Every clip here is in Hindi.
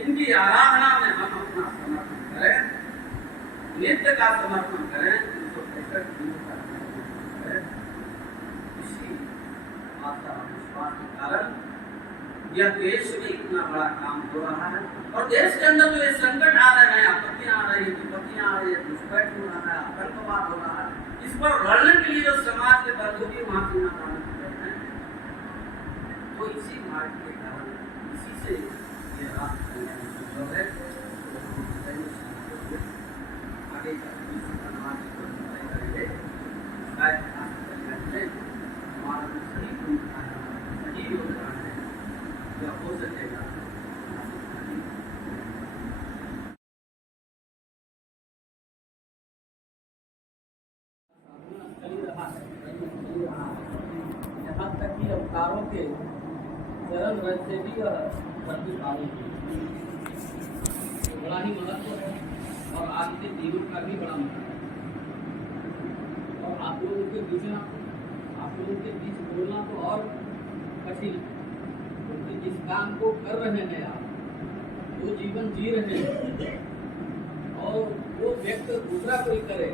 इनकी आराधना में हम अपना समर्पण करें, नित्य का समर्पण करें, 365 दिनों का समर्पण करें। इसी आस्था और विश्वास के कारण यह देश में इतना बड़ा काम हो रहा है। और देश के अंदर जो ये संकट आ रहे हैं, आपत्तियां आ रही है, विपत्तियां आ रही है, घुसपैठ हो रहा है, आतंकवाद हो रहा है, इस पर लड़ने के लिए जो समाज के बंधुकी वहां की माताएं हैं, तो इसी मार्ग के कारण, इसी से ये राष्ट्र संभव है। आगे का समाज को करेंगे, शायद हमारा सही भूमिका है, सही योगदान है, या हो सकेगा। यहाँ तक कि अवतारों के चरण रज से भी प्रतिपादन बड़ा ही महत्व है, और आज के जीवन का भी बड़ा महत्व है। और आप लोगों के बीच बोलना तो और कठिन, क्योंकि जिस काम को कर रहे हैं आप, वो जीवन जी रहे हैं, और वो व्यक्ति दूसरा कोई करे,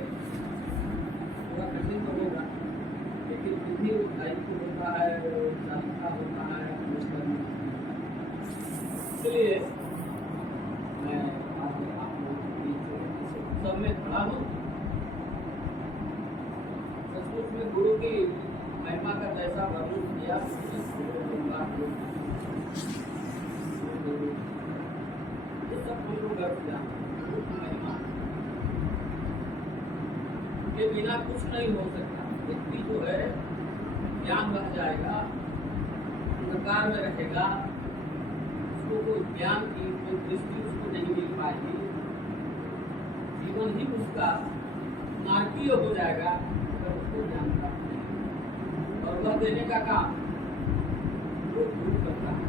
थोड़ा कठिन तो होगा, लेकिन फिर भी दायित्व होता है, जागरूकता होता है। इसलिए मैं आज आप लोगों के बीच सब में खड़ा हूँ। सचमुच में गुरु की महिमा का जैसा वर्णन किया, ये सब गुरु महिमा के बिना कुछ नहीं हो सकता। व्यक्ति जो है ज्ञान बन जाएगा, अंधकार में रहेगा, उसको कोई ज्ञान की कोई दृष्टि उसको नहीं मिल पाएगी, जीवन ही उसका नारकीय हो जाएगा अगर उसको ज्ञान प्राप्त नहीं। और वह देने का काम वो गुरु करता है।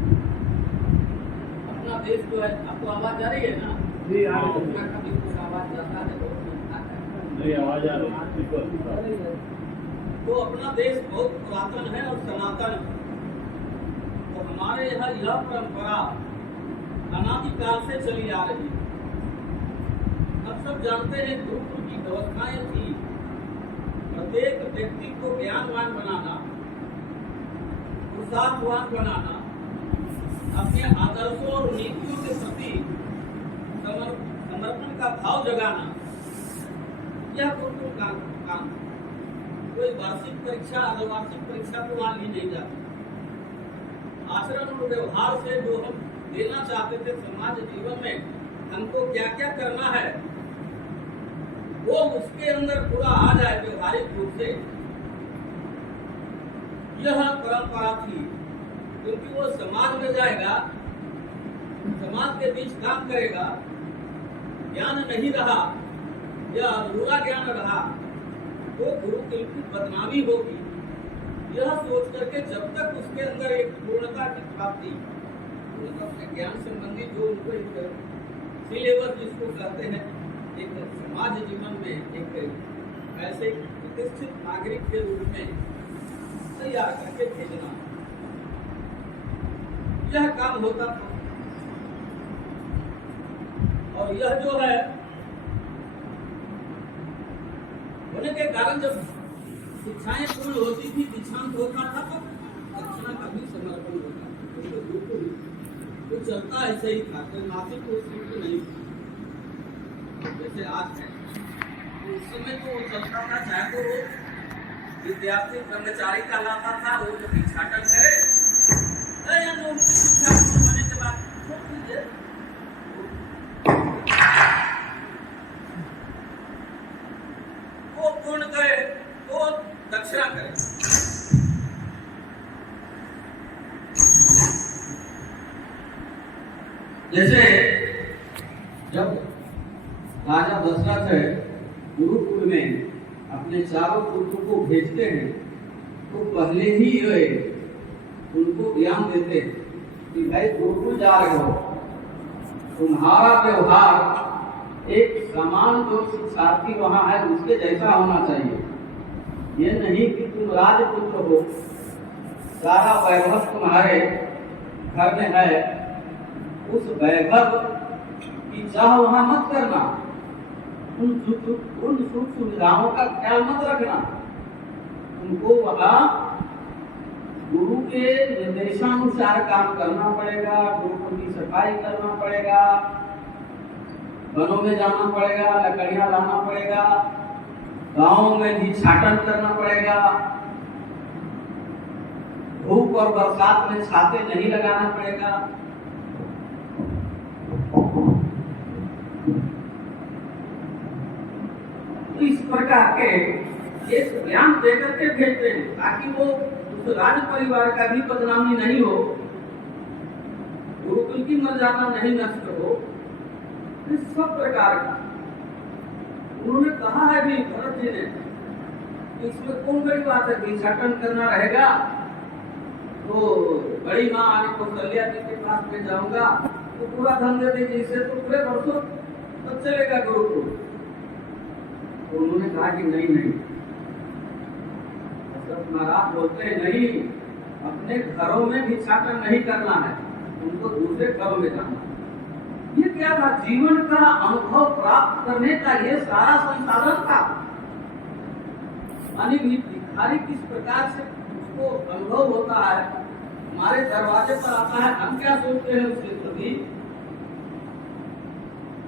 अपना देश जो है, आपको आवाज आ रही है ना? जी आ रही है। कभी कुछ आवाज जाता है तो नहीं, आवाज आ रही है। तो अपना देश बहुत पुरातन है और सनातन है। तो हमारे यहाँ यह परंपरा अनादिकाल से चली आ रही है। हम सब जानते हैं गुरुकुल की व्यवस्थाएं थी, प्रत्येक व्यक्ति को ज्ञानवान बनाना, पुरुषार्थवान बनाना, अपने आदर्शों और नीतियों के प्रति समर्पण का भाव जगाना, यह गुरुकुल का काम। कोई वार्षिक परीक्षा, अर्धवार्षिक परीक्षा तो वहां ली नहीं जाती। आचरण और व्यवहार से जो हम देना चाहते थे समाज जीवन में, हमको क्या क्या करना है, वो उसके अंदर पूरा आ जाए व्यवहारिक रूप से, यह परंपरा थी। क्योंकि वो समाज में जाएगा, समाज के बीच काम करेगा, ज्ञान नहीं रहा या अधूरा ज्ञान रहा तो गुरु की बदनामी होगी। यह सोच करके जब तक उसके अंदर एक पूर्णता की प्राप्ति, अपने ज्ञान संबंधी जो उनको एक सिलेबस जिसको कहते हैं, एक समाज जीवन में एक ऐसे प्रतिष्ठित नागरिक के रूप में तैयार करके भेजना, यह काम होता था। और यह जो है होने के कारण जब शिक्षाएं पूर्ण होती थी, दीक्षांत होता था, तो दक्षिणा का भी समर्पण होता था। बिल्कुल तो चलता ऐसे ही था, कोई मासिक तो नहीं जैसे आज है। तो उस समय तो वो चलता था, चाहे तो वो विद्यार्थी कर्मचारी का लाता था, वो जो भिक्षाटन करे या जो उनकी शिक्षा पूर्ण होने के बाद छोड़ दीजिए, वो पूर्ण करे तो दक्षिणा करे। जैसे जब राजा दशरथ है गुरुकुल में अपने चारों पुत्र को भेजते हैं, तो पहले ही उनको ज्ञान देते हैं कि भाई गुरुकुल जा रहे हो, तुम्हारा व्यवहार एक समान जो शिक्षार्थी वहां है उसके जैसा होना चाहिए। ये नहीं कि तुम राजपुत्र हो, सारा वैभव तुम्हारे घर में है उस वैभव की चाह वहां मत करना, उन सुख सुविधाओं का ख्याल मत रखना। उनको वहां गुरु के निर्देशानुसार काम करना पड़ेगा, गुरुकुल की सफाई करना पड़ेगा, वनों में जाना पड़ेगा, लकड़ियां लाना पड़ेगा, गांवों में भी छाटन करना पड़ेगा, धूप और बरसात में छाते नहीं लगाना पड़ेगा। तो इस प्रकार के एक ज्ञान देकर के भेजते हैं ताकि वो उस राज परिवार का भी बदनामी नहीं हो, गुरुकुल की मर्यादा नहीं नष्ट हो। इस सब प्रकार का उन्होंने कहा है भी भरत जी ने, इसमें कौन बड़ी बात है, भिक्षाटन करना रहेगा तो बड़ी माँ आने कौशल्या जी के पास में जाऊंगा तो पूरा धन दे देगी, इससे तो पूरे वर्षों तक चलेगा गुरुकुल। तो उन्होंने कहा कि नहीं नहीं, महाराज बोलते हैं नहीं, अपने घरों में भिक्षाटन नहीं करना है, उनको दूसरे घरों में जाना है। ये क्या था, जीवन का अनुभव प्राप्त करने का ये सारा संसाधन था। मानी भिखारी किस प्रकार से उसको अनुभव होता है, हमारे दरवाजे पर आता है, हम क्या सोचते हैं उसके प्रति,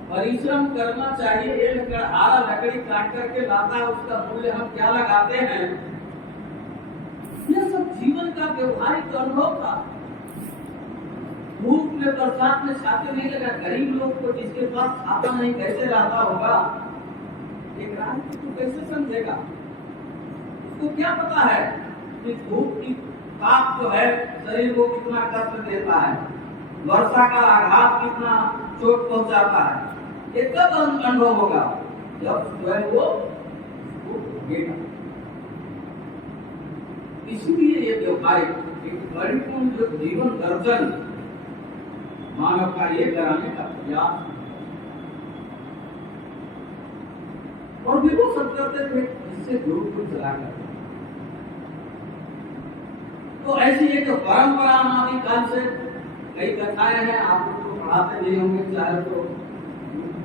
परिश्रम करना चाहिए, ये लकड़ी काट करके लाता है, उसका मूल्य हम क्या लगाते हैं। यह सब जीवन का व्यवहारिक अनुभव था। धूप में बरसात में छाते नहीं लगा, गरीब लोग को जिसके पास छाता नहीं कैसे रहता होगा, एक रात को कैसे समझेगा, उसको क्या पता है कि धूप की ताप जो है शरीर को कितना कष्ट देता है, वर्षा का आघात कितना चोट पहुंचाता है। ये कब अनुभव होगा, जब स्वयं वो भोगेगा। इसलिए ये व्यवहारिक एक परिपूर्ण जो जीवन दर्शन मानव का ये कराने का प्रयास, और भी वो सब करते थे जिससे गुरुकुल चला करते। तो ऐसी एक परंपरा अनादि काल से कई कथाएं हैं, आप लोग तो पढ़ाते नहीं होंगे, चाहे तो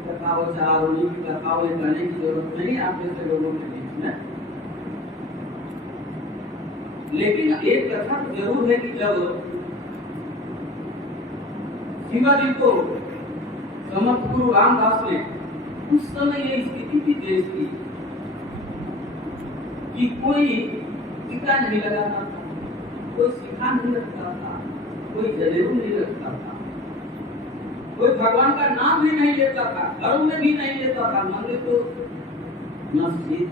कथा हो चाहे रोनी की कथा हो, कहने की जरूरत नहीं आप जैसे लोगों के बीच में। लेकिन एक कथा तो जरूर है कि जब शिवाजी को समर्थ गुरु रामदास ने, उस समय ये स्थिति थी देश की कि कोई टीका नहीं लगाता था, कोई शिखा नहीं रखता था, कोई जनेऊ नहीं रखता था, कोई भगवान का नाम भी नहीं लेता था, घरों में भी नहीं लेता था, मंदिर तो मस्जिद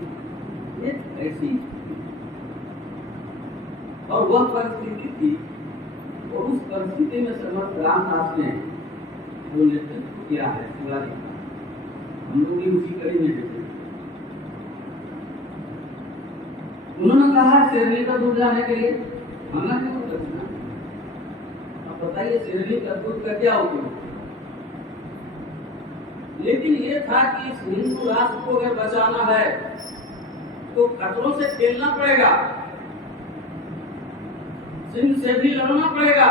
ऐसी। और वह परिस्थिति थी, और उस परिस्थिति में समर्थ रामदास ने जो नेतृत्व किया है शिवाजी का, हम लोग भी उसी कड़ी में हैं। उन्होंने कहा शेरनी का दूध लाने के लिए मंगा क्यों रखना, अब बताइए शेरनी का दूध का क्या उपयोग। लेकिन ये था कि इस हिंदू राष्ट्र को अगर बचाना है तो खतरों से खेलना पड़ेगा, सिंह से भी लड़ना पड़ेगा,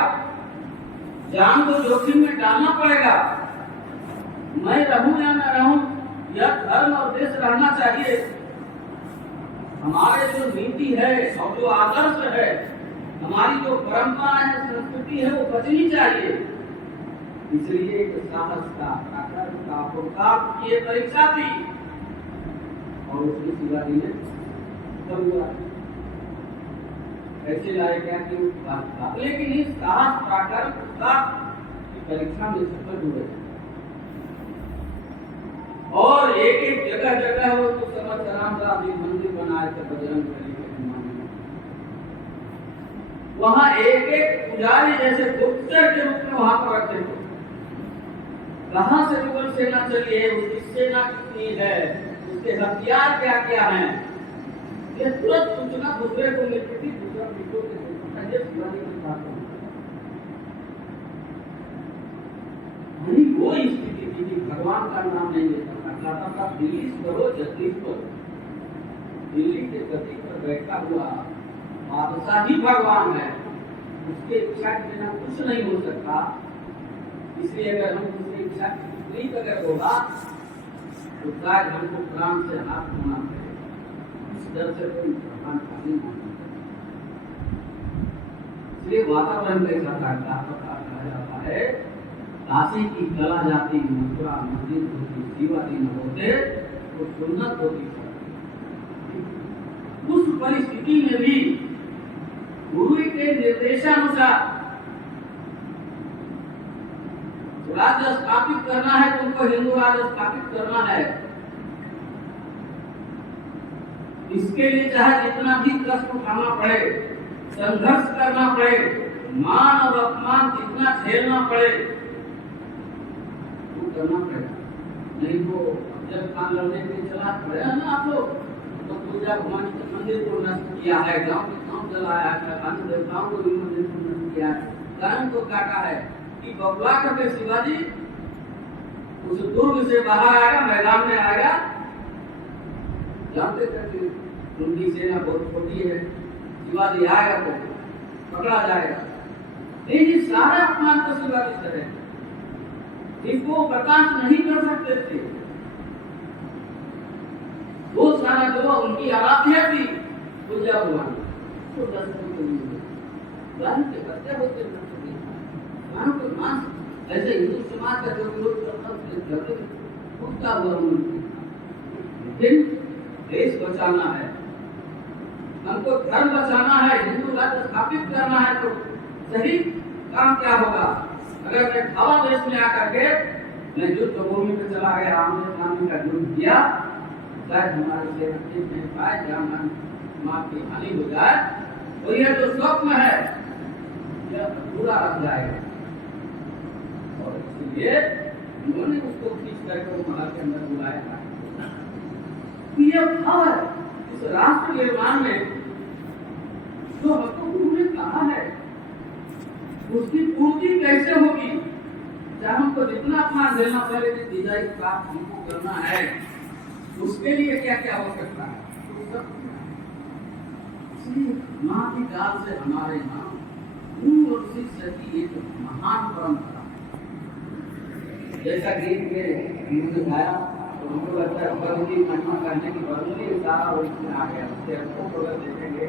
जान को जोखिम में डालना पड़ेगा। मैं रहूं या न रहूं, यह धर्म और देश रहना चाहिए। हमारे जो नीति है और जो आदर्श है, हमारी जो परंपरा है, संस्कृति है, वो बचनी चाहिए। इसलिए एक साहस का, ताकत का, पुरुषार्थ की परीक्षा थी, और उसमें शिवाजी ने सब हुआ। ऐसे लाए क्या कि बात था, लेकिन इस साहस ताकत की परीक्षा में सफल हुए। और एक एक जगह जगह वो तो समर्थ रामदास जी मंदिर बनाए थे बजरंग बली के निर्माण में। वहां एक एक पुजारी जैसे गुप्तचर के रूप में वहां पर रखते थे। कहां से मुगल सेना चली है, उसकी सेना कितनी है, उसके हथियार क्या क्या हैं, ये तुरंत सूचना दूसरे को मिलती थी, दूसरा मित्रों के शिवाजी की बात वो स्थिति थी कि भगवान का नाम नहीं लेता था, कहता था दिल्ली करो जगदीशपुर, दिल्ली के गति पर बैठा हुआ बादशाह ही भगवान है, उसके इच्छा के बिना कुछ नहीं हो सकता। इसलिए अगर हम दूसरी इच्छा नहीं अगर होगा तो शायद हमको प्राण से हाथ धोना पड़ेगा। इस डर से कोई भगवान खाली नहीं। इसलिए वातावरण कैसा कहा जाता है, काशी की कला जाती मथुरा मंदिर होती शिवाजी न होते तो सुन्नत होती। उस परिस्थिति में भी गुरु के निर्देशानुसार राज्य स्थापित करना है तो उनको हिंदू राज्य स्थापित करना है। इसके लिए चाहे जितना भी कष्ट उठाना पड़े, संघर्ष करना पड़े, मान और अपमान जितना झेलना पड़े वो करना पड़ेगा। नहीं तो जब काम लड़ने के लिए चला पड़ेगा ना आप लोग, तो पूजा भगवान के मंदिर को नष्ट किया है, गांव के गांव जलाया है, अन्य देवताओं को भी मंदिर को नष्ट किया है, धर्म को काटा है कि बबुआ करके शिवाजी उस दुर्ग से बाहर आएगा, मैदान में आएगा। जानते थे कि उनकी सेना बहुत छोटी है, शिवाजी आएगा तो पकड़ा जाएगा। लेकिन सारा अपमान तो शिवाजी से है, इसको बर्दाश्त नहीं कर सकते थे। वो सारा जो उनकी आराध्य थी पूजा भगवान तो के बच्चे होते मानो को मांस ऐसे हिंदू समाज का जो विरोध करता हुआ लेकिन देश बचाना है, हमको धर्म बचाना है, हिंदू राज्य स्थापित करना है तो सही काम क्या होगा? अगर मैं खावा देश में आकर के मैं युद्ध भूमि में चला गया, आमने सामने का युद्ध किया, शायद हमारे से ठीक नहीं पाए, जान मां की हानि हो जाए, तो यह जो स्वप्न है यह पूरा रह जाएगा। और इसलिए उन्होंने उसको खींच करके महल के अंदर बुलाया था। यह भाव है इस राष्ट्र निर्माण में जो हमको गुरु ने कहा है उसकी पूर्ति कैसे होगी? चाहे हमको जितना अपना देना पड़े डिजाइन प्राप्त हमको करना है, उसके लिए क्या क्या हो सकता है? माँ की काल से हमारे यहाँ गुरु और शिष्य की एक महान परंपरा, जैसा गीत में उन्होंने गाया तो हमको लगता है वर्ग की महिमा करने की वर्ग की सारा उसमें आ गया। उससे हमको अगर देखेंगे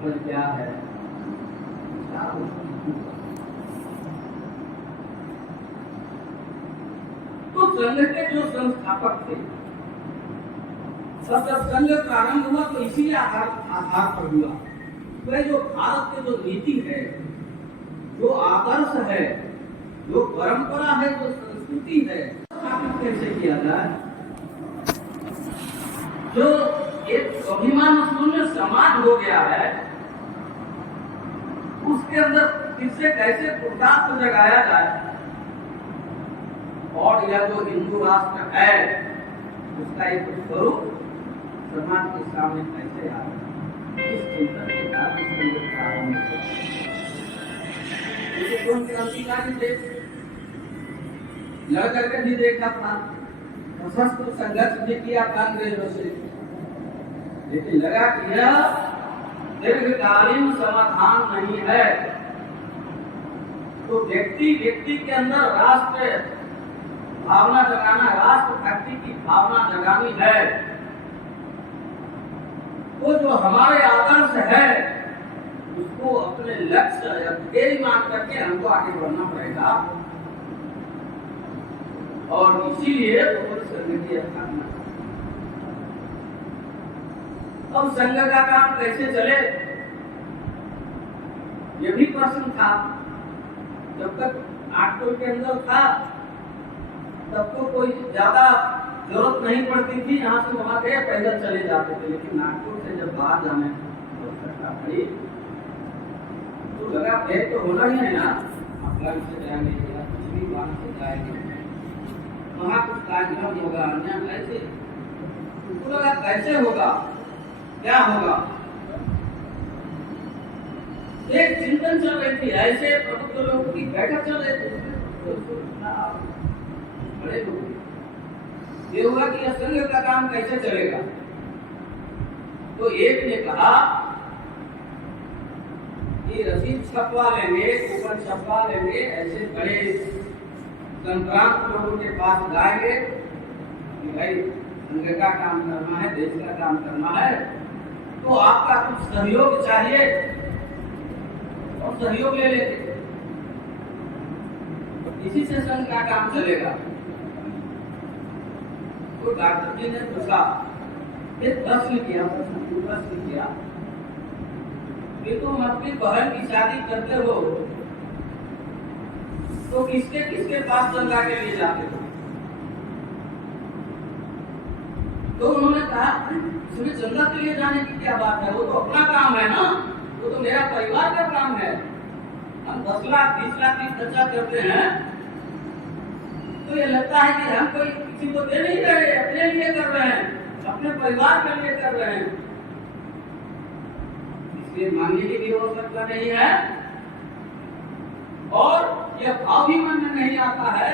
तो क्या है तो संघ के जो संस्थापक थे, जब संघ प्रारंभ हुआ तो इसी आधार पर हुआ। वह जो भारत की जो नीति है, जो आदर्श है, जो परंपरा है, जो संस्कृति है, स्थापित कैसे किया जाए? जो एक स्वाभिमान शून्य समाज हो गया है, उसके अंदर फिर से कैसे पुरुषार्थ जगाया जाए? और यह जो हिंदू राष्ट्र है उसका एक स्वरूप समाज के सामने कैसे आ रहा है, इस चिंतन के कारण प्रारंभ कौन क्रांतिकारी थे, लड़ करके भी देखा था, सशस्त्र संघर्ष भी किया कांग्रेसों से, लेकिन लगा कि यह दीर्घकालीन समाधान नहीं है। तो व्यक्ति के अंदर राष्ट्र भावना जगाना, राष्ट्र भक्ति की भावना जगानी है। वो जो हमारे आदर्श है उसको अपने लक्ष्य ध्येय मान करके हमको आगे बढ़ना पड़ेगा। और इसीलिए संघ की स्थापना। अब संघ का काम कैसे चले, यह भी प्रश्न था। जब तक नागपुर के अंदर था तब तो कोई ज्यादा जरूरत नहीं पड़ती थी, यहाँ से वहां गए पैदल चले जाते थे। लेकिन नागपुर से जब बाहर जाने आवश्यकता पड़ी तो लगा भेद तो होना ही है ना, आप गाड़ी से जाएंगे या कुछ भी वाहन से जाएंगे, वहां कुछ कार्यक्रम होगा, अन्य कैसे उनको लगा कैसे होगा, क्या होगा? एक चिंतन चल रही थी, ऐसे प्रबुद्ध लोगों की बैठक चल रही थी। बड़े लोग ये होगा कि संघ का काम कैसे चलेगा। तो एक ने कहा कि रसीद छपवा लेंगे, कूपन छपवा लेंगे, ऐसे बड़े संक्रांत लोगों के पास जाएंगे कि भाई संघ का काम करना है, देश का काम करना है, तो आपका कुछ सहयोग चाहिए और सहयोग ले लेंगे। इसी से संघ का काम चलेगा। तो डॉक्टर जी ने पूछा, एक प्रश्न किया कि तुम अपनी बहन की शादी करते हो तो किसके किसके पास चंदा के लिए जाते हो? तो उन्होंने कहा, इसमें चंदा के लिए जाने की क्या बात है, वो तो अपना काम है ना, वो तो मेरा परिवार का काम है। हम 10 लाख 20 लाख की खर्चा करते हैं तो ये लगता है कि हम कोई किसी को दे नहीं रहे, अपने लिए कर रहे हैं, अपने परिवार के लिए कर रहे हैं। इसलिए मांगने की भी आवश्यकता नहीं है और यह भाव भी मन में नहीं आता है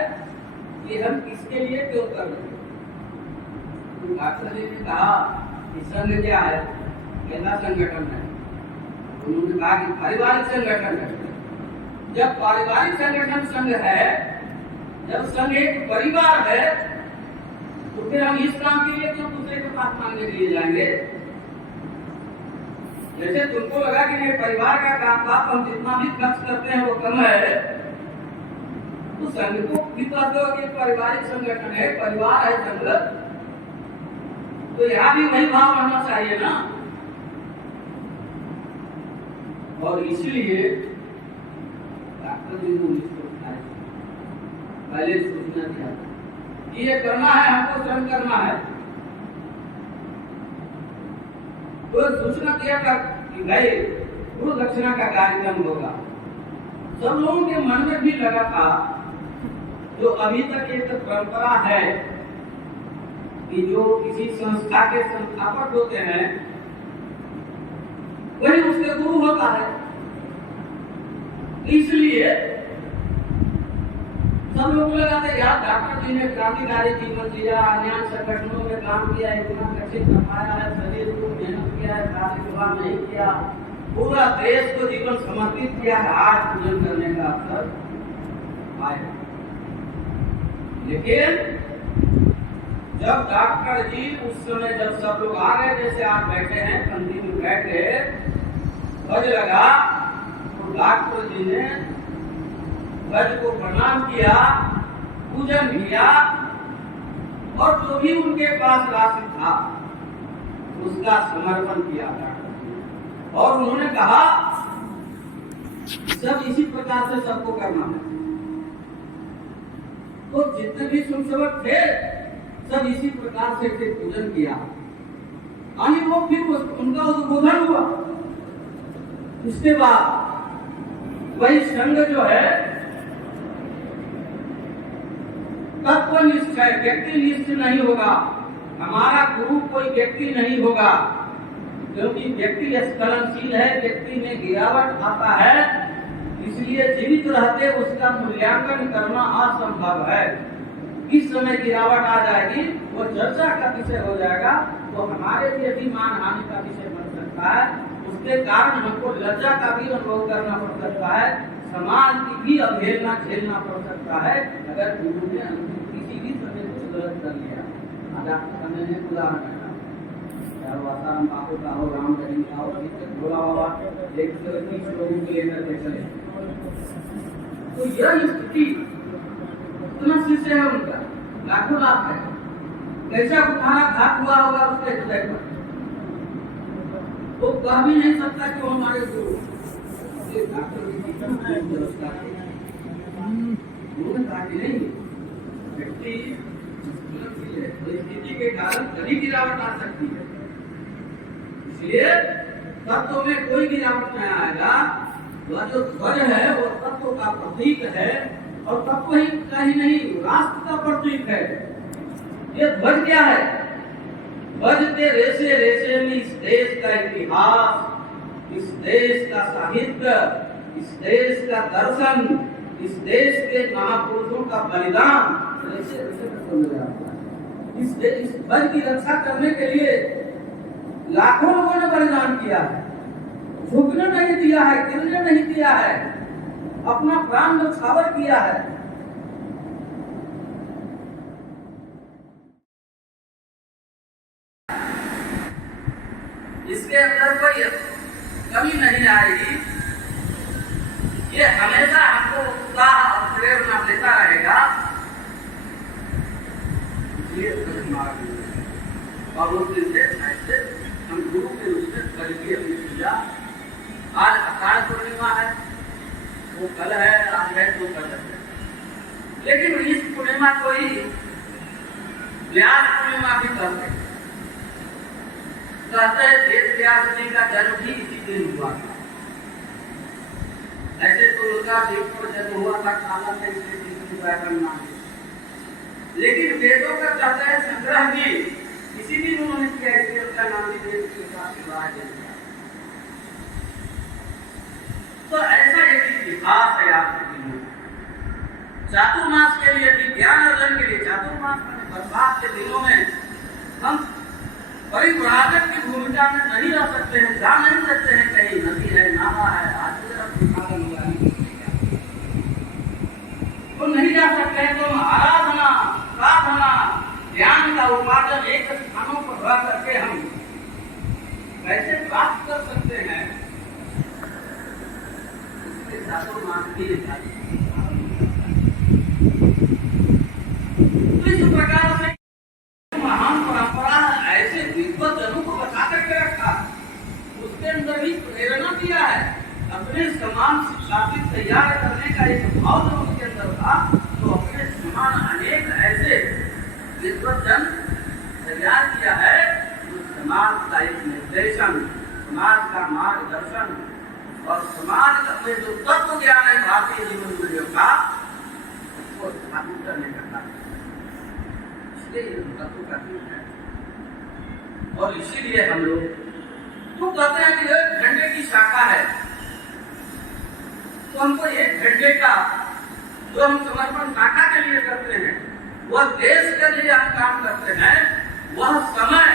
कि हम किसके लिए क्यों कर रहे हैं। तो डॉक्टर जी ने कहा कि संघ क्या है? कैसा संगठन है? उन्होंने कहा कि पारिवारिक संगठन है। जब पारिवारिक संगठन संघ है, जब संघ एक परिवार है, तो फिर हम इस काम के लिए क्यों दूसरे के पास मांगने के लिए जाएंगे? जैसे तुमको लगा कि मेरे परिवार का काम था, हम जितना भी खर्च करते हैं वो कम है, तो संघ को भी कहते हो कि पारिवारिक संगठन है, परिवार है संघ, तो यहाँ भी वही भाव रहना चाहिए ना। और इसलिए डॉक्टर जी को पहले सोचना क्या कि ये करना है, हमको श्रम करना है, तो सूचना किया कि भाई गुरु दक्षिणा का कार्यक्रम होगा। सब लोगों के मन में भी लगा था, जो अभी तक एक परंपरा है कि जो किसी संस्था के संस्थापक होते हैं वही उसके गुरु होता है। इसलिए सब लोग लगाते यार डॉक्टर जी ने क्रांतिकारी जीवन जिया, अन्य संगठनों में काम किया, इतना कठिन कमाया है, शरीर को मेहनत किया है, शादी विवाह नहीं किया, पूरा देश को जीवन समर्पित किया है, आज पूजन करने का अवसर आया। लेकिन जब डॉक्टर जी उस समय जब सब लोग आ गए, जैसे आप बैठे हैं पंक्ति में बैठ गए, ध्वज लगा, तो डॉक्टर जी ने ध्वज को प्रणाम किया, पूजन किया और जो भी उनके पास राशि था उसका समर्पण किया डॉक्टर जी। और उन्होंने कहा सब इसी प्रकार से सबको करना है। तो जितने भी स्वयंसेवक थे सब इसी प्रकार से पूजन किया। अन्य लोग फिर उनका उद्बोधन हुआ। इसके बाद वही संघ जो है तत्वनिष्ठ है, व्यक्तिनिष्ठ नहीं होगा। हमारा गुरु कोई व्यक्ति नहीं होगा, क्योंकि व्यक्ति स्खलनशील है, व्यक्ति में गिरावट आता है, इसलिए जीवित रहते उसका मूल्यांकन करना असंभव है। किस समय गिरावट आ जाएगी वो चर्चा का विषय हो जाएगा, तो हमारे लिए भी मान हानि का विषय बन सकता है। उसके कारण हमको लज्जा का भी अनुभव करना पड़ सकता है, समाज की भी अवहेलना झेलना पड़ सकता है अगर गुरु ने किसी भी समय कुछ गलत कर लिया। आज आपके समय में उदाहरण है, आसाराम बापू का हो, राम कहीं का हो, भोला बाबा 130 लोगों को लेकर के चले, तो यह स्थिति इतना शिष्य है उनका, लाखों लाख है, कैसा तुम्हारा घात हुआ होगा उसके हृदय पर, वो कह भी नहीं सकता कि हमारे गुरु नहीं व्यक्ति परिस्थिति के कारण कभी गिरावट आ सकती है। इसलिए तत्व में कोई गिरावट नहीं आएगा। वह जो ध्वज है वो तत्व का प्रतीक है और तत्व ही का ही नहीं राष्ट्र का प्रतीक है। ये ध्वज क्या है? ध्वज के रेशे रेशे में इस देश का इतिहास, इस देश का साहित्य, इस देश का दर्शन, इस देश के महापुरुषों का बलिदान रेशे रेशे में समझ आता है। इस ध्वज की रक्षा करने के लिए लाखों लोगों ने बलिदान किया है, झुकने नहीं दिया है, गिरने नहीं दिया है, अपना प्राण न्यौछावर किया है। इसके अंदर कोई कमी नहीं आएगी। ये हमेशा हमको उत्साह और प्रेरणा देता रहेगा। ये और उस दिन से ऐसे हम गुरु के रूप में करेंगे अपनी पूजा। आज आषाढ़ पूर्णिमा है, वो कल है, आज है तो कल है, लेकिन इस पूर्णिमा को ही व्यास पूर्णिमा भी कहते हैं। कहते हैं वेद व्यास जी का जन्म भी इसी दिन हुआ था। ऐसे तो उनका देव पर जन्म हुआ था काला से व्याकरण नाम, लेकिन वेदों का कहते हैं संग्रह भी इसी दिन उन्होंने किया। इसलिए उनका नाम भी वेद के साथ विवाह किया। तो ऐसा एक इतिहास है आज के दिन में। चातुर्मास के लिए भी ज्ञान अर्जन के लिए, चातुर्मास में बरसात के दिनों में हम परिव्राजक की भूमिका में नहीं रह सकते हैं, जा नहीं सकते हैं। कहीं नदी है, नाला है, आज तो नहीं जा सकते हैं। तो आराधना, साधना, ज्ञान का उपार्जन एक स्थानों पर रह करके हम कैसे प्राप्त कर सकते हैं, इसके चातुर्मास की इस प्रकार से महान परंपरा ऐसे विद्वजनों को बचा करके रखा। उसके अंदर भी प्रेरणा दिया है। अपने समान शिक्षार्थी तैयार करने का एक भाव जो उनके अंदर था, तो अपने समान अनेक ऐसे विद्वजन तैयार किया है जो समाज का एक निर्देशन, समाज का मार्गदर्शन और समाज में जो तत्व ज्ञान है भारतीय जीवन मूल्यों का, उसको स्थापित करने का कार्य। तत्व का है। और इसीलिए हम लोग तो कहते हैं कि 1 घंटे की शाखा है, तो हमको 1 घंटे का जो हम समर्पण शाखा के लिए करते हैं, वह देश के लिए हम काम करते हैं। वह समय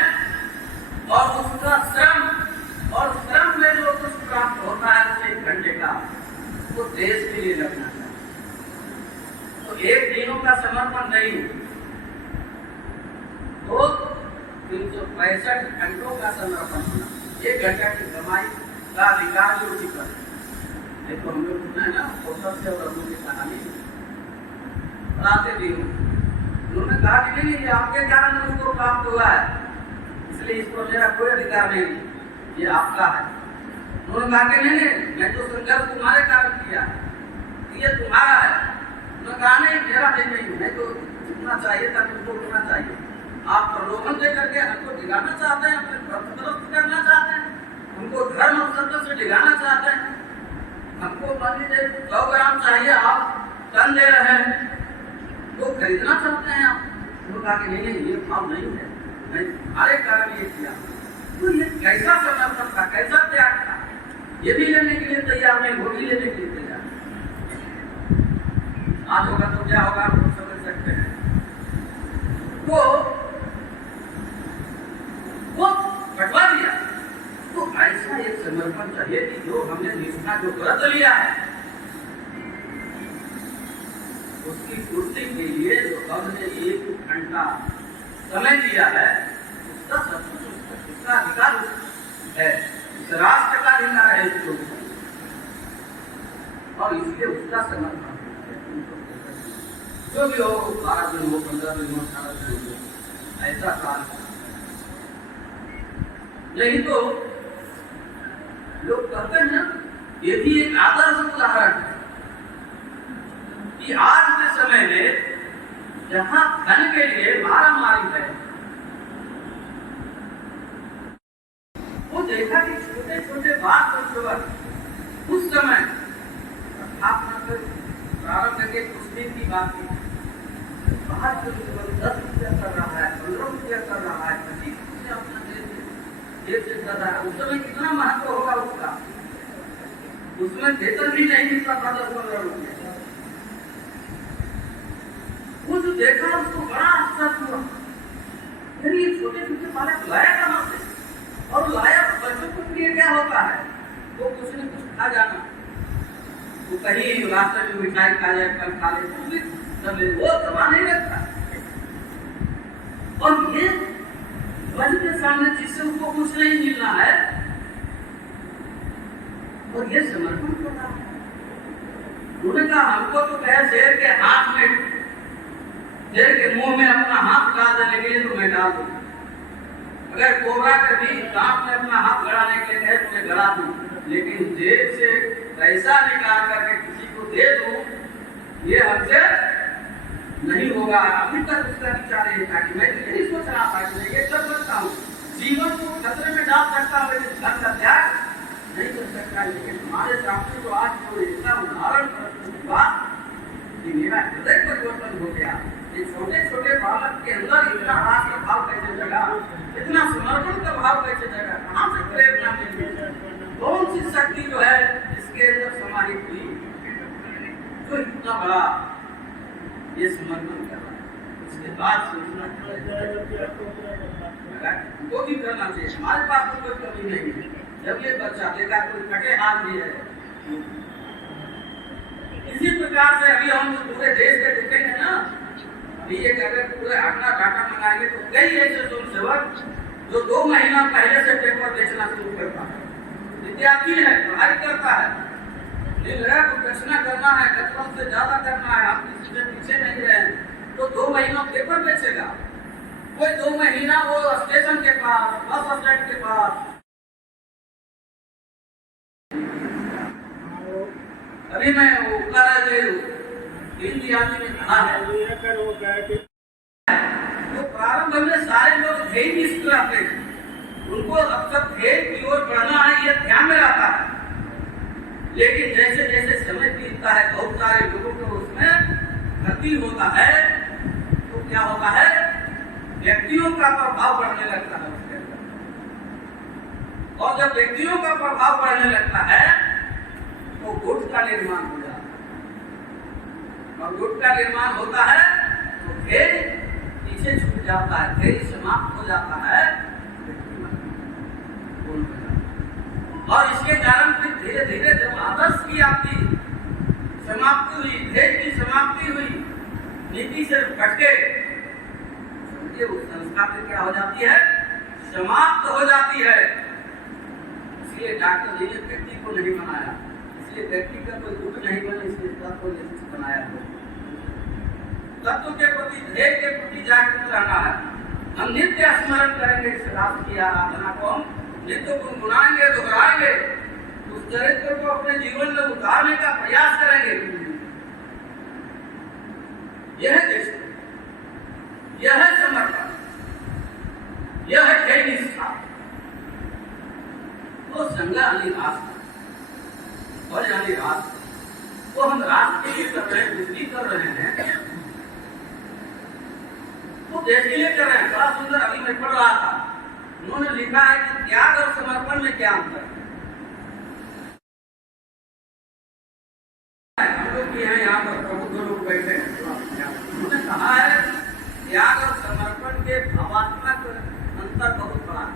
और उसका श्रम और श्रम में जो कुछ प्राप्त होता है उस 1 घंटे का, वो देश के लिए लगना चाहिए। तो 1 दिनों का समर्पण नहीं, तो 365 घंटों का समर्पण होना। 1 घंटा की कमाई का अधिकार जो उसी पर है। तो हम लोग सुना है ना, फोकस से और अमूल की कहानी राते दिन उन्होंने कहा कि नहीं, ये आपके कारण उसको प्राप्त हुआ है, इसलिए इस पर मेरा कोई अधिकार नहीं, ये आपका है। उन्होंने कहा कि नहीं, मैं तो संघर्ष तुम्हारे कारण किया, ये तुम्हारा है। उन्होंने कहा नहीं, मेरा दिन नहीं, मैं तो जितना चाहिए था तुमको उतना चाहिए। आप प्रलोभन दे करके हमको दिलाना चाहते हैं, अपने प्रस्त करना चाहते हैं, हमको धर्म और सत्य से दिलाना चाहते हैं। हमको मान लीजिए 100 ग्राम चाहिए, आप टन दे रहे हैं, तो खरीदना चाहते हैं आप। उन्होंने कहा कि नहीं, ये भाव नहीं है, मैं तुम्हारे कारण ये किया। तो ये कैसा समर्पण था, कैसा त्याग था। ये भी लेने के लिए तैयार नहीं, वो भी लेने के लिए तैयार। आज होगा तो क्या होगा, हम समझ सकते हैं। तो वो कटवा दिया। तो ऐसा एक समर्पण चाहिए कि जो हमने निष्ठा जो व्रत लिया है, उसकी पूर्ति के लिए जो हमने 1 घंटा समय दिया है, उसका सब कुछ उसका अधिकार है, इस राष्ट्र का अधिकार है इसको, और इसलिए उसका समर्पण जो भी हो, 12 दिन हो, 15 दिन हो, 18 दिन हो, ऐसा काल। नहीं तो लोग कहते हैं ना, ये भी एक आदर्श उदाहरण है कि आज के समय में जहां धन के लिए मारामारी है, वो देखा कि छोटे छोटे बात और उस समय प्रारंभ करके कुछ दिन की बात की, बाहर से 10 रुपया कर रहा है, 15 रुपया कर रहा है, 25 रुपया अपना देश से कर रहा है। उस समय कितना महत्व होगा उसका, उसमें वेतन भी नहीं मिलता था 10-15 रुपया। वो जो देखा उसको बड़ा आश्चर्य हुआ, फिर ये छोटे छोटे बालक लाया कहाँ से, और लाया बच्चों के लिए क्या होता है, वो कुछ न कुछ खा जाना, वो कहीं रास्ते में मिठाई खा जाए, फल खा ले, वो दबा नहीं रखता। और ये ध्वज के सामने जिससे उसको कुछ नहीं मिलना है, और ये समर्पण कर रहा है। उन्होंने कहा हमको तो कहे शेर के हाथ में, शेर के मुंह में अपना हाथ डाल देने के लिए तो मैं डाल दूं, अगर कोबरा के भी दांत में अपना हाथ गड़ाने के लिए कहे तो मैं गड़ा दूं, लेकिन जेब से पैसा निकाल करके किसी को दे दूं, ये हमसे नहीं होगा। अभी तक उसका विचार ये था कि मैं यही सोच रहा था कि मैं ये कर सकता हूँ, जीवन को खतरे में डाल सकता हूँ, लेकिन धन का त्याग नहीं कर सकता। लेकिन हमारे सामने तो आज जो इतना उदाहरण हुआ कि मेरा हृदय परिवर्तन हो गया। ये छोटे छोटे बालक के अंदर इतना राष्ट्र भाव कैसे जगा, इतना समर्पण का भाव कैसे जगा, कहाँ से प्रेरणा मिली, कौन सी शक्ति जो है इसके अंदर समाहित हुई जो इतना बड़ा ये समर्पण कर रहा है। इसके बाद सोचना वो भी करना चाहिए। हमारे पास तो कोई कमी नहीं है। जब ये बच्चा देखा कोई कटे हाथ भी है, इसी प्रकार से अभी हम पूरे देश के देखेंगे ना, अभी एक अगर पूरे आंकड़ा डाटा मंगाएंगे तो कई ऐसे स्वयंसेवक जो 2 महीना पहले से पेपर बेचना शुरू करता है, विद्यार्थी है, पढ़ाई करता है, दिन रात दक्षिणा करना है, कतरों से ज्यादा करना है, हम किसी से पीछे नहीं रहे, तो 2 महीना पेपर बेचेगा। कोई 2 महीना वो स्टेशन के पास, बस स्टैंड के पास। अभी मैं हिंदी आदमी में कहा है तो प्रारंभ में सारे लोग ध्येय निष्ठ रहते हैं, उनको अब तक ध्येय की ओर बढ़ना है ये ध्यान में रहता है। लेकिन जैसे जैसे समय बीतता है, बहुत सारे लोगों को उसमें भर्ती होता है, तो क्या होता है, व्यक्तियों का प्रभाव बढ़ने लगता है उसके अंदर। और जब व्यक्तियों का प्रभाव बढ़ने लगता है तो गुट का निर्माण हो जाता है, और गुट का निर्माण होता है तो ध्येय पीछे छूट जाता है, ध्येय समाप्त हो जाता है, और इसके कारण फिर धीरे धीरे जब आदर्श की आपकी समाप्ति हुई, ध्येय की समाप्ति हुई, नीति से भटके, समझिए उस संस्था पे क्या हो जाती है, समाप्त हो जाती है। इसलिए डॉक्टर जी ने व्यक्ति को नहीं बनाया, इसलिए व्यक्ति का कोई गुट नहीं बना, इसलिए तत्व को बनाया हो। तत्व के प्रति, ध्येय के प्रति जागरूक रहना है। हम नित्य स्मरण करेंगे इस राष्ट्र की आराधना को, हम नित्य गुनगुनाएंगे, दोहराएंगे, उस चरित्र को अपने जीवन में उतारने का प्रयास करेंगे। यह है देश, यह है समर्पण, यह है ध्येय निष्ठा। तो संज्ञा यानी राष्ट्र, और यानी राष्ट्र, तो हम राष्ट्र के लिए कर रहे हैं, वृद्धि कर रहे हैं, तो देश के लिए कर रहे हैं। बड़ा सुंदर, अभी मैं पढ़ रहा था, उन्होंने लिखा है कि त्याग और समर्पण में क्या अंतर है। हम लोग भी हैं यहाँ पर, प्रबुद्ध लोग बैठे हैं, उन्होंने कहा है त्याग और समर्पण के भावात्मक अंतर बहुत बड़ा है।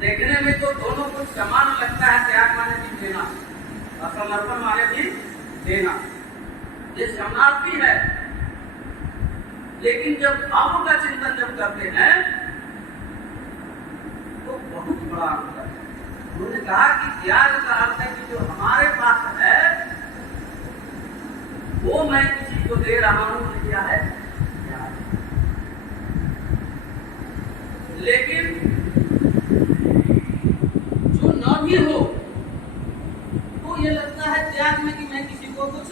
देखने में तो दोनों कुछ समान लगता है, त्याग माने भी देना और समर्पण माने भी देना, ये समानार्थी है। लेकिन जब भावों का चिंतन जब करते हैं तो बहुत बड़ा अंतर है। उन्होंने कहा कि त्याग का अर्थ है कि जो हमारे पास है वो मैं किसी को दे रहा हूं, तो क्या है त्याग। लेकिन जो न भी हो तो ये लगता है त्याग में कि मैं किसी को कुछ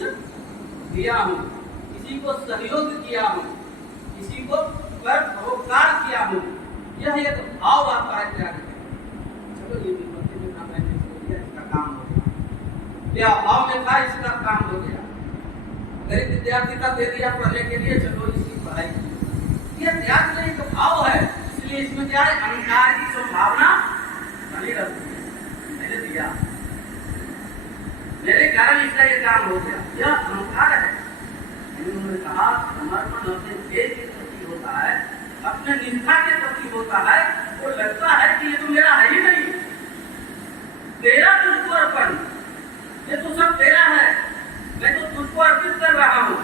दिया हूं, किसी को सहयोग किया हूं, किसी को परोपकार किया हूं, यह एक भाव आता है त्याग में। चलो ये विपत्ति में ना मैंने दिया, इसका काम हो गया, या भाव में था इसका काम हो गया, गरीब विद्यार्थी का दे दिया पढ़ने के लिए, चलो इसकी पढ़ाई की। यह त्याग नहीं तो भाव है, इसलिए इसमें क्या है, अहंकार की संभावना नहीं रहती है। मैंने दिया, मेरे कारण इसका ये काम हो गया, यह अहंकार है। उन्होंने कहा समर्पण अपने ध्येय के प्रति होता है, अपने निष्ठा के प्रति होता है। वो लगता है कि ये तो मेरा है ही नहीं, तेरा तुझको अर्पण, ये तो सब तेरा है, मैं तो तुझको अर्पित कर रहा हूँ।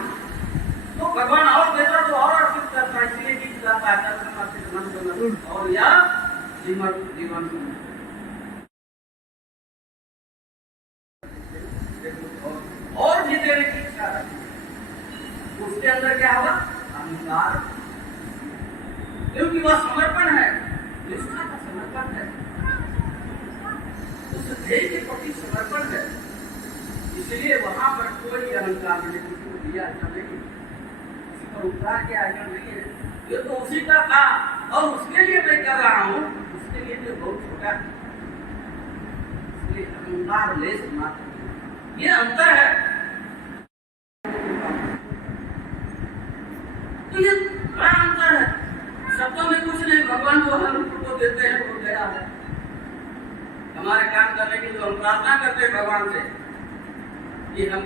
तो भगवान और देता तो और अर्पित करता है, इसलिए गीत गाता है, और या जीवन और भी देने की इच्छा रखी, उसके अंदर क्या होगा? अहंकार, क्योंकि वह समर्पण है, निष्ठा का समर्पण है, उस ध्येय के प्रति समर्पण है। इसलिए वहां पर कोई अहंकार नहीं, किसी को दिया ऐसा नहीं, किसी पर उपकार किया ऐसा नहीं है। ये तो उसी का था और उसके लिए मैं कर रहा हूँ, उसके लिए तो बहुत छोटा है, इसलिए अहंकार लेस मात्र, ये अंतर है। तो ये बड़ा अंतर है, शब्दों में कुछ नहीं, भगवान जो हम को देते हैं वो दया है। हमारे काम करने की जो हम प्रार्थना करते हैं भगवान से कि हम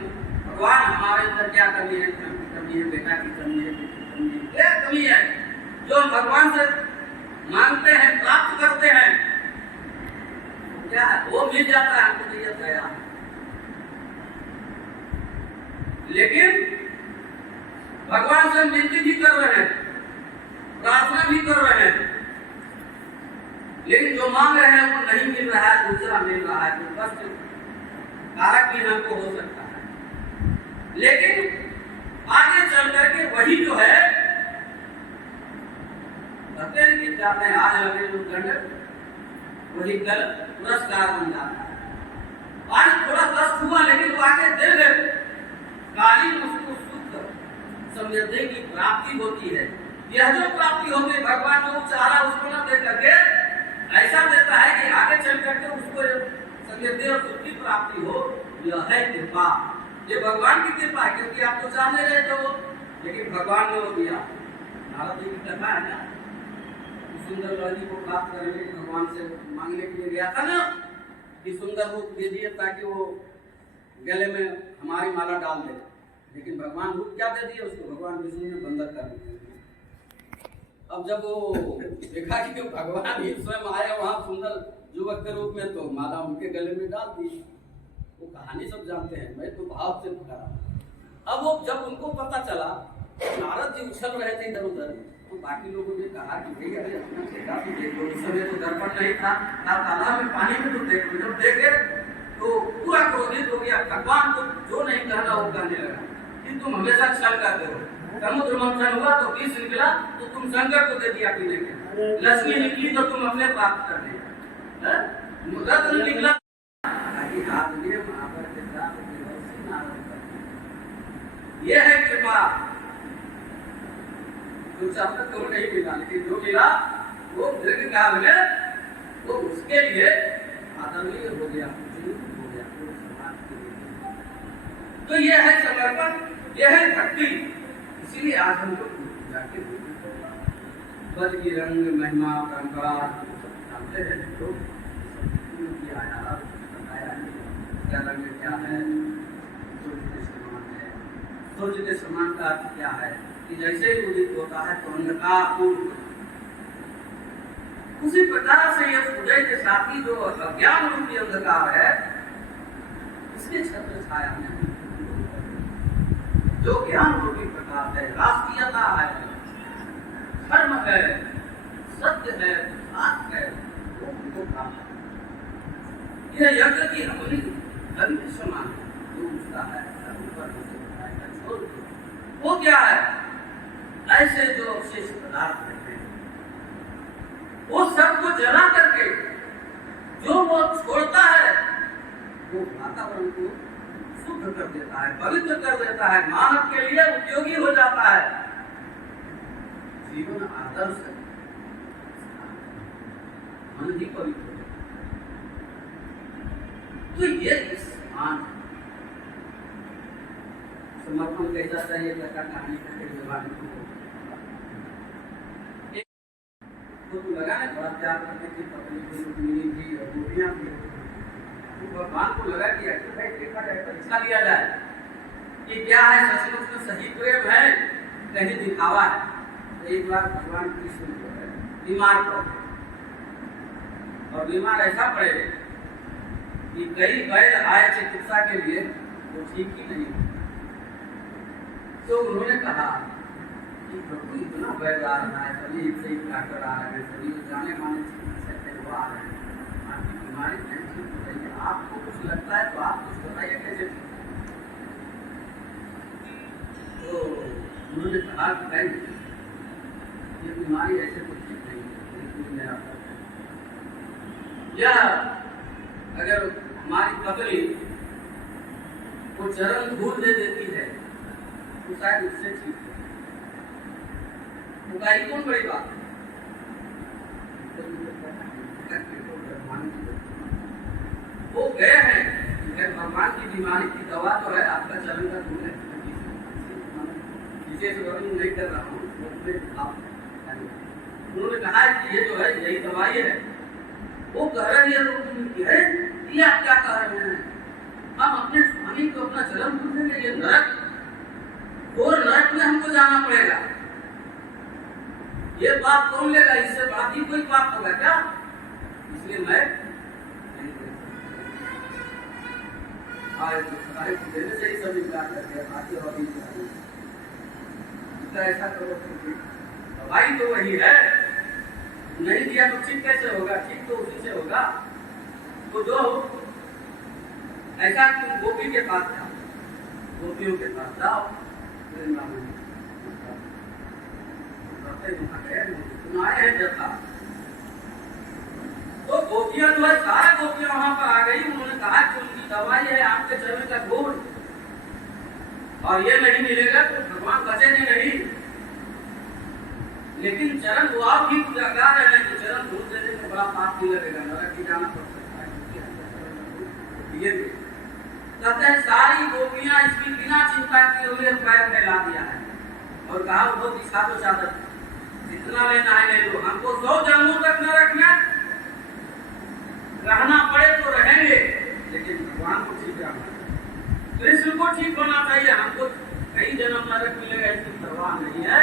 भगवान हमारे अंदर क्या कमी है, कमी है, बेटा की कमी है, कमी है, क्या कमी है, जो हम भगवान से मांगते हैं, प्राप्त करते हैं, क्या है वो मिल जाता है हमको, ये दया है। लेकिन भगवान से विनती भी कर रहे हैं, प्रार्थना भी कर रहे हैं, लेकिन जो मांग रहे हैं वो नहीं मिल रहा है, दूसरा मिल रहा है, तो कष्ट कारक भी हमको हो सकता है। लेकिन आगे चल करके वही जो है कहते हैं कि जाते हैं आज लगे जो दंड वही कल पुरस्कार बन जाता है। आज थोड़ा कष्ट हुआ लेकिन वो आगे दे गए, कालीन उसको सुख समृद्धि की प्राप्ति होती है। यह जो प्राप्ति होती है भगवान जो चाह रहा उसको न दे करके ऐसा देता है कि आगे चल करके उसको समृद्धि और सुख की प्राप्ति हो, यह है कृपा। ये भगवान की कृपा है, क्योंकि आप तो चाह नहीं रहे थे वो, लेकिन भगवान ने वो दिया। नारद जी की कथा है ना, सुंदर लड़की को प्राप्त करने के भगवान से मांगने के लिए गया था ना कि सुंदर रूप दीजिए ताकि वो गले में हमारी माला डाल दे, लेकिन भगवान रूप क्या दे दिए उसको? भगवान विष्णु ने बंदर कर दिया। अब जब वो देखा कि भगवान ही स्वयं आए वहां सुंदर युवक के रूप में, तो माला उनके गले में डाल दी। वो कहानी सब जानते हैं, मैं तो भाव से पुकारा। अब वो जब उनको पता चला, नारद जी उछल रहे थे इधर उधर, तो बाकी लोगों ने कहा कि भाई अरे अपना बेटा भी देखो, उस समय तो दर्पण नहीं था ना तालाब में पानी में, तो देखो। जब देखे तो पूरा क्रोधित हो गया, भगवान को जो नहीं कहना वो कहने लगा कि तुम हमेशा छल करते हो। समुद्र मंथन हुआ तो विष निकला तो तुम शंकर को दे दिया पीने के, लक्ष्मी निकली तो तुम अपने प्राप्त कर दिया, रत्न निकला ये है कृपा। जो चाहता तो नहीं मिला, लेकिन जो मिला वो दीर्घ काल में वो उसके लिए आदरणीय हो गया, हो गया। तो ये है समर्पण, ये है भक्ति। इसीलिए आज हम लोग जाके पद की रंग महिमा परंपरा जानते हैं, तो आया क्या रंग क्या है, सूर्य के समान का क्या है कि जैसे ही उदित होता है तो अंधकार दूर, उसी प्रकार से ये सूर्य के साथ ही जो अज्ञान रूपी अंधकार है इसके छत्र छाया नहीं, जो ज्ञान रूपी प्रकाश है, राष्ट्रीयता है, धर्म है, सत्य है, आत्म है, वो उनको प्राप्त है। यह यज्ञ की हमारी धर्म के समान जो उसका है वो क्या है? ऐसे जो शेष पदार्थ रहते हैं वो सबको जला करके जो वो छोड़ता है वो वातावरण को शुद्ध कर देता है, पवित्र कर देता है, मानव के लिए उपयोगी हो जाता है, जीवन आदर्श है, मन ही पवित्र है। तो ये समान समर्पण कैसा चाहिए, कैसा कहानी तो लगा है बड़ा प्यार करने की पत्नी की रुक्मिणी की और गोपियां थी, तो भगवान को लगा कि भाई देखा जाए, परीक्षा लिया जाए कि क्या है, सचमुच में सही प्रेम है कहीं दिखावा है। तो एक बार भगवान कृष्ण बीमार पड़े और बीमार ऐसा पड़े कि कई बैल आए चिकित्सा के लिए, वो ठीक ही नहीं। तो उन्होंने कहा कि प्रभु इतना बैग आ रहा है, सभी एक से एक डॉक्टर आ रहे हैं, सभी जाने माने चिकित्सक है वो आ रहे हैं, आपकी बीमारी नहीं ठीक हो रही है, आपको कुछ लगता है तो आप कुछ बताइए कैसे। तो उन्होंने कहा कि भाई ये बीमारी ऐसे कुछ ठीक नहीं है, मेरा या अगर हमारी पतली वो चरण धूल दे देती है तो शायद उससे ठीक है। बुराई कौन बड़ी बात है? वो गए हैं भगवान की बीमारी की दवा तो है, आपका चरण का धूल है, विशेष वर्णन नहीं कर रहा हूँ। उन्होंने कहा है कि ये जो है यही दवाई है। वो कह रहे हैं ये आप क्या कह रहे हैं, हम अपने स्वामी को अपना चरण धूल देंगे, ये नरक और नरक में हमको जाना पड़ेगा, ये बात कौन लेगा, इससे बात ही कोई बात होगा क्या? इसलिए मैं देने से ही सब इनकार करते हैं। ऐसा करो दवाई तो वही है, नहीं दिया तो ठीक कैसे होगा? ठीक तो उसी से होगा। तो जो ऐसा तुम गोपी के पास जाओ, गोपियों के पास जाओ, सुनाए हैं जैसा। तो गोपियां जो है सारे गोपियां वहां पर आ गई, उन्होंने कहा कि उनकी दवाई है आपके चरण का धूल, और ये नहीं मिलेगा तो भगवान बचेंगे नहीं। लेकिन चरण वो आप भी लगा रहे हैं कि चरण धूल देने में बड़ा पाप भी लगेगा, नरक भी जाना पड़ सकता है। कहते हैं सारी गोपियां इसकी बिना चिंता किए हुए पैर फैला दिया है और कहा वो दिखा दो चादर, जितना लेना है ले लो, हमको 100 जन्मों तक नरक में रहना पड़े तो रहेंगे, लेकिन भगवान को ठीक रहना, कृष्ण को ठीक होना चाहिए, हमको कई जन्म नरक मिलेगा इसकी परवाह नहीं है।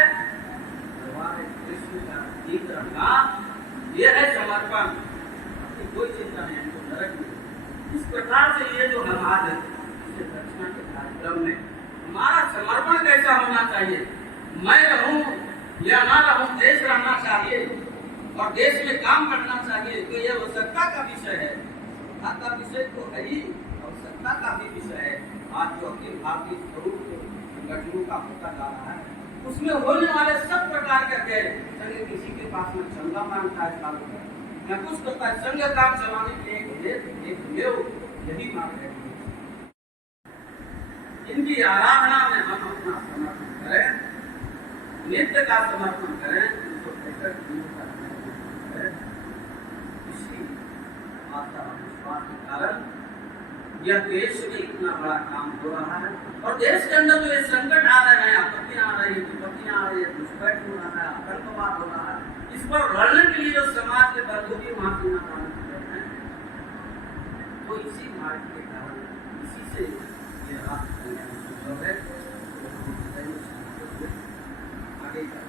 कृष्ण का ठीक रहना ये है समर्पण, कोई चिंता नहीं, हमको नरक मिलेगा। इस प्रकार से ये जो हम आज दक्षिणा के कार्यक्रम में हमारा समर्पण कैसा होना चाहिए, मैं रहूं या ना रहूं, देश रहना चाहिए और देश में काम करना चाहिए, तो यह आवश्यकता का विषय है। आवश्यकता का विषय तो है ही, आवश्यकता का भी विषय है। आज जो अखिल भारतीय स्वरूप संगठनों का होता जा रहा है, उसमें होने वाले सब प्रकार के गैर संघ, किसी के पास में चंदा मांगता है सालों में, या कुछ करता है, संघ काम चलाने के लिए यही मांग है। इनकी आराधना में हम अपना समर्पण करें, नित्य का समर्पण करें, उनको इसी आस्था और विश्वास के कारण यह देश में इतना बड़ा काम हो रहा है। और देश के अंदर जो ये संकट आ रहे हैं, आपत्तियां आ रही है, विपत्तियां आ रही है, घुसपैठ हो रहा है, आतंकवाद हो रहा है, इस पर लड़ने के लिए जो समाज के बंधुओं वहां की काम कर रहे हैं, तो इसी मार्ग के कारण, इसी से ये राष्ट्र है। आगे का